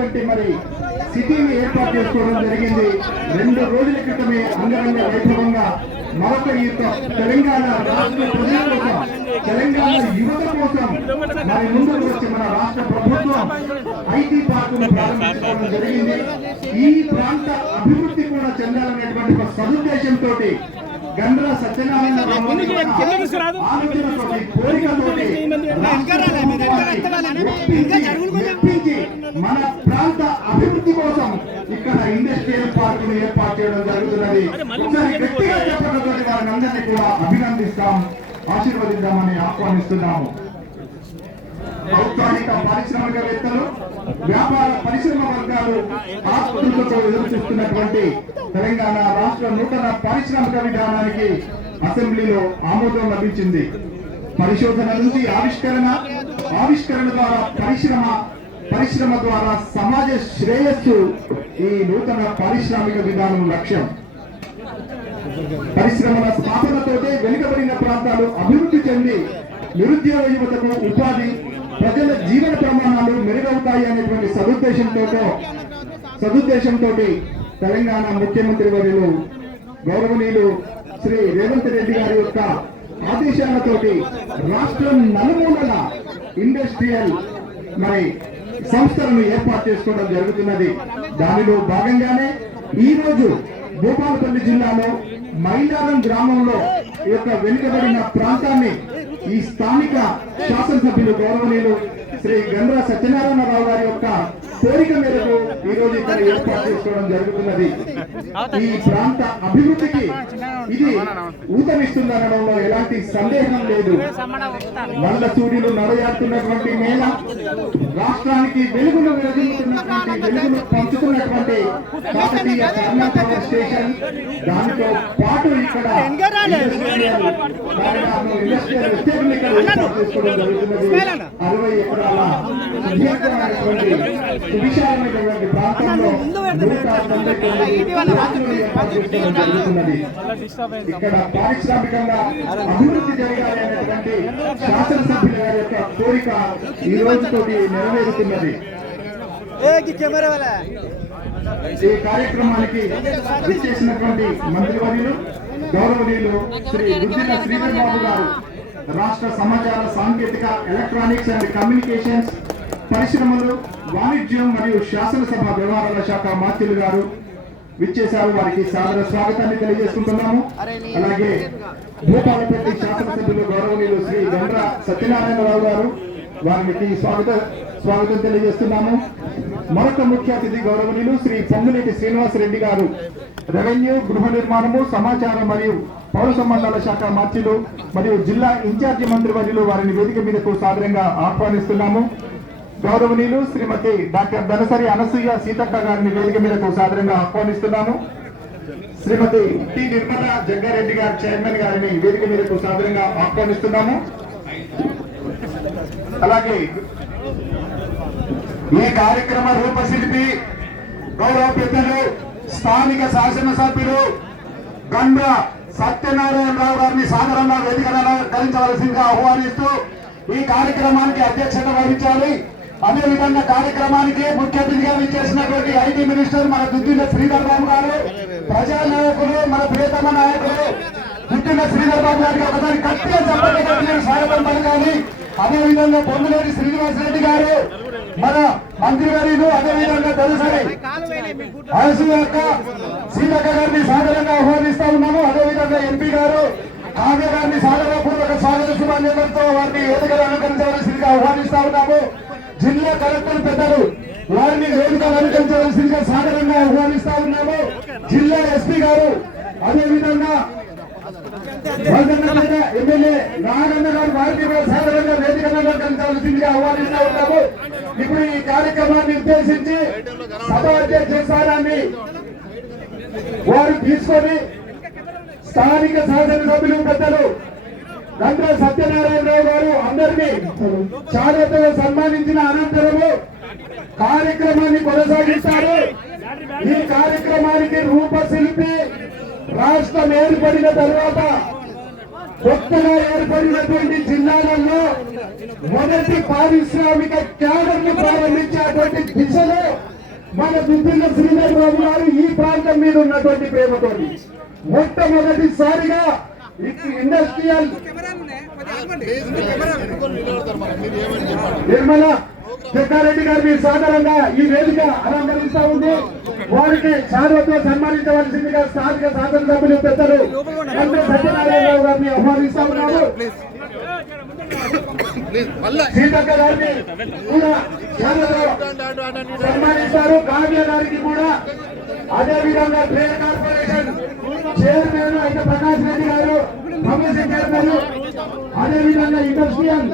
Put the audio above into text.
అద్భుతమైనటువంటి మరి సిటీని ఏర్పాటు చేసుకోవడం జరిగింది. 2 రోజుల క్రితమే అంగరంగ వైభవంగా మరొక తెలంగాణ రాష్ట్ర ప్రజల కోసం, తెలంగాణ యువత కోసం మరి ముందుకు వచ్చి మన రాష్ట్ర ప్రభుత్వం ఐటీ పార్కును ప్రారంభించుకోవడం జరిగింది. ఈ ప్రాంత అభివృద్ధి కూడా చెందాలనేటువంటి ఒక సదుద్దేశంతో గండ్ర సత్యనారాయణ కోరికతోటి మన ప్రాంత అభివృద్ధి కోసం ఇక్కడ ఇండస్ట్రియల్ పార్కును ఏర్పాటు చేయడం జరుగుతున్నది. గట్టిగా చెప్పడంతో వారిని అందరినీ కూడా అభినందిస్తాం, ఆశీర్వదిద్దామని ఆహ్వానిస్తున్నాము. ఔత్సాహిక పారిశ్రామికవేత్తలు, వ్యాపార పరిశ్రమ వర్గాలు ఆతృతతో ఎదురు చూస్తున్నటువంటి తెలంగాణ రాష్ట్ర నూతన పారిశ్రామిక విధానానికి అసెంబ్లీలో ఆమోదం లభించింది. పరిశోధన నుంచి ఆవిష్కరణ ద్వారా పరిశ్రమ ద్వారా సమాజ శ్రేయస్సు ఈ నూతన పారిశ్రామిక విధానం లక్ష్యం. పరిశ్రమల స్థాపనతోటే వెనుకబడిన ప్రాంతాలు అభివృద్ధి చెంది నిరుద్యోగ యువతకు ఉపాధి, ప్రజల జీవన ప్రమాణాలు మెరుగవుతాయి అనేటువంటి సదుద్దేశంతో తెలంగాణ ముఖ్యమంత్రి వర్యులు గౌరవనీయులు శ్రీ రేవంత్ రెడ్డి గారి యొక్క ఆదేశాలతోటి రాష్ట్రం నలుమూలల ఇండస్ట్రియల్ మరి సంస్థలను ఏర్పాటు చేసుకోవడం జరుగుతున్నది. దానిలో భాగంగానే ఈ రోజు భూపాలపల్లి జిల్లాలో మైలారం గ్రామంలో ఈ యొక్క వెనుకబడిన ప్రాంతాన్ని ఈ స్థానిక శాసనసభ్యులు గౌరవనీయులు శ్రీ గండ్ర సత్యనారాయణరావు గారి యొక్క కోరిక మేరకు ఈ రోజు ఇక్కడ ఏర్పాటు చేసుకోవడం జరుగుతున్నది. ఈ ప్రాంత అభివృద్ధికి ఇది ఊతమిస్తుందనడంలో ఎలాంటి సందేహం లేదు. నల్ల సూర్యులు నడయాడుతున్నటువంటి నేల, రాష్ట్రానికి వెలుగును పంచుతున్నటువంటి కాకతీయ థర్మల్ పవర్ స్టేషన్, దానితో పాటు ఇక్కడ ఇండస్ట్రియల్ ఏర్పాటు చేసుకోవడం జరుగుతున్నది. 60 ఎకరాల విశాలమైనటువంటి ప్రాంతంలో 199 ఏర్పాటు చేసుకోవడం జరుగుతున్నది. ఇక్కడ పారిశ్రామికంగా అభివృద్ధి జరగాలి అనేటువంటి శాసనసభ్యుల గారి యొక్క కోరిక ఈ రోజుతోటి నెరవేరుతున్నది. ఈ కార్యక్రమానికి విచ్చేసినటువంటి మంత్రివర్యులు గౌరవనీయులు శ్రీ దుద్దిల శ్రీధర్ బాబు గారు, రాష్ట్ర సమాచార సాంకేతిక ఎలక్ట్రానిక్స్ అండ్ కమ్యూనికేషన్స్, పరిశ్రమలు, వాణిజ్యం మరియు శాసనసభ వ్యవహారాల శాఖ మంత్రులు గారు విచ్చేశారు. వారికి సాదర స్వాగతాన్ని తెలియజేసుకుంటున్నాము. అలాగే భూపాలపల్లి శాసనసభ్యులు గౌరవనీయులు శ్రీ గండ్ర సత్యనారాయణరావు గారు, వారికి స్వాగతం తెలియజేస్తున్నాము. మరొక ముఖ్య అతిథి గౌరవనీయులు శ్రీ పొంగులేటి శ్రీనివాసరెడ్డి గారు, రెవెన్యూ, గృహ నిర్మాణము, సమాచారం మరియు పౌర సంబంధాల శాఖ మంత్రులు మరియు జిల్లా ఇన్ఛార్జి మంత్రివర్యులు, వారిని వేదిక మీదకు సాదరంగా ఆహ్వానిస్తున్నాము. గౌరవనీయులు శ్రీమతి డాక్టర్ దనసరి అనసూయ సీతక్క గారిని వేదిక మీదకు సాదరంగా ఆహ్వానిస్తున్నాము. శ్రీమతి టి నిర్మల జగ్గారెడ్డి గారు చైర్మన్ గారిని వేదిక మీదకు సాదరంగా ఆహ్వానిస్తున్నాము. అలాగే ఈ కార్యక్రమ రూపశిల్పి గౌరవ పెద్దలు స్థానిక శాసనసభ్యులు గండ్ర సత్యనారాయణరావు గారిని సాధారణ వేదికగా కలిగించవలసిందిగా ఆహ్వానిస్తూ ఈ కార్యక్రమానికి అధ్యక్షత వహించాలి. అదేవిధంగా కార్యక్రమానికి ముఖ్య అతిథిగా విచ్చేసినటువంటి ఐటీ మినిస్టర్ మన దుద్దిల శ్రీధర్ బాబు గారు, ప్రజా నాయకులు, మన ప్రియతమ నాయకులు దుద్దిల శ్రీధర్ బాబు గారికి ఒకసారి గట్టిగా చెప్పండి, స్వాగతం పలకాలి. అదేవిధంగా పొంగులేటి శ్రీనివాసరెడ్డి గారు, మన మంత్రివర్యులు, అదేవిధంగా తదుసరి సీతక్క గారిని సాధారణంగా ఆహ్వానిస్తా ఉన్నాము. అదేవిధంగా ఎంపీ గారు కావ్య గారిని సాధారణపూర్వక స్వాగత శుభాకాంక్షలతో వారిని వేదికలు అనుకరించవలసిందిగా ఆహ్వానిస్తా ఉన్నాము. జిల్లా కలెక్టర్ పెద్దలు వారిని వేదికలు అనుకరించవలసిందిగా సాధారణంగా ఆహ్వానిస్తా ఉన్నాము. జిల్లా ఎస్పీ గారు, అదేవిధంగా ఎమ్మెల్యే నాగన్న గారు, వారిని సాధారణంగా వేదికలు అనుకరించవలసిందిగా ఆహ్వానిస్తా ఉన్నాము. ఇప్పుడు ఈ కార్యక్రమాన్ని ఉద్దేశించి సభ అధ్యక్ష స్థానాన్ని వారు తీసుకొని స్థానిక శాసనసభ్యులు పెద్దలు గండ్ర సత్యనారాయణరావు గారు అందరినీ చాదతో సన్మానించిన అనంతరము కార్యక్రమాన్ని కొనసాగిస్తారు. ఈ కార్యక్రమానికి రూపశిల్పి రాష్ట్రం ఏర్పడిన తర్వాత కొత్తగా ఏర్పడినటువంటి జిల్లాలలో మొదటి పారిశ్రామిక క్యాడర్ను ప్రారంభించేటువంటి దిశలో మన దుద్దిల్ల శ్రీధర్ బాబు గారు ఈ ప్రాంతం మీద ఉన్నటువంటి ప్రేమతో మొట్టమొదటిసారిగా ఇండస్ట్రియల్ నిర్మల చెక్కారెడ్డి గారిని సాధారణంగా ఈ వేదిక అలంకరిస్తా ఉంది. వారికి శాలువతో సన్మానించవలసిందిగా స్థానిక శాసనసభ్యులు పెద్దలు సత్యనారాయణరావు గారిని ఆహ్వానిస్తా ఉన్నారు. సీతక్క గారిని కూడా సన్మానిస్తారు. కావ్య గారికి కూడా అదేవిధంగా ట్రేడ్ కార్పొరేషన్ చైర్మన్ అయితే ప్రకాష్ రెడ్డి గారు, కమిషన్ చైర్మన్, అదేవిధంగా ఇండస్ట్రియల్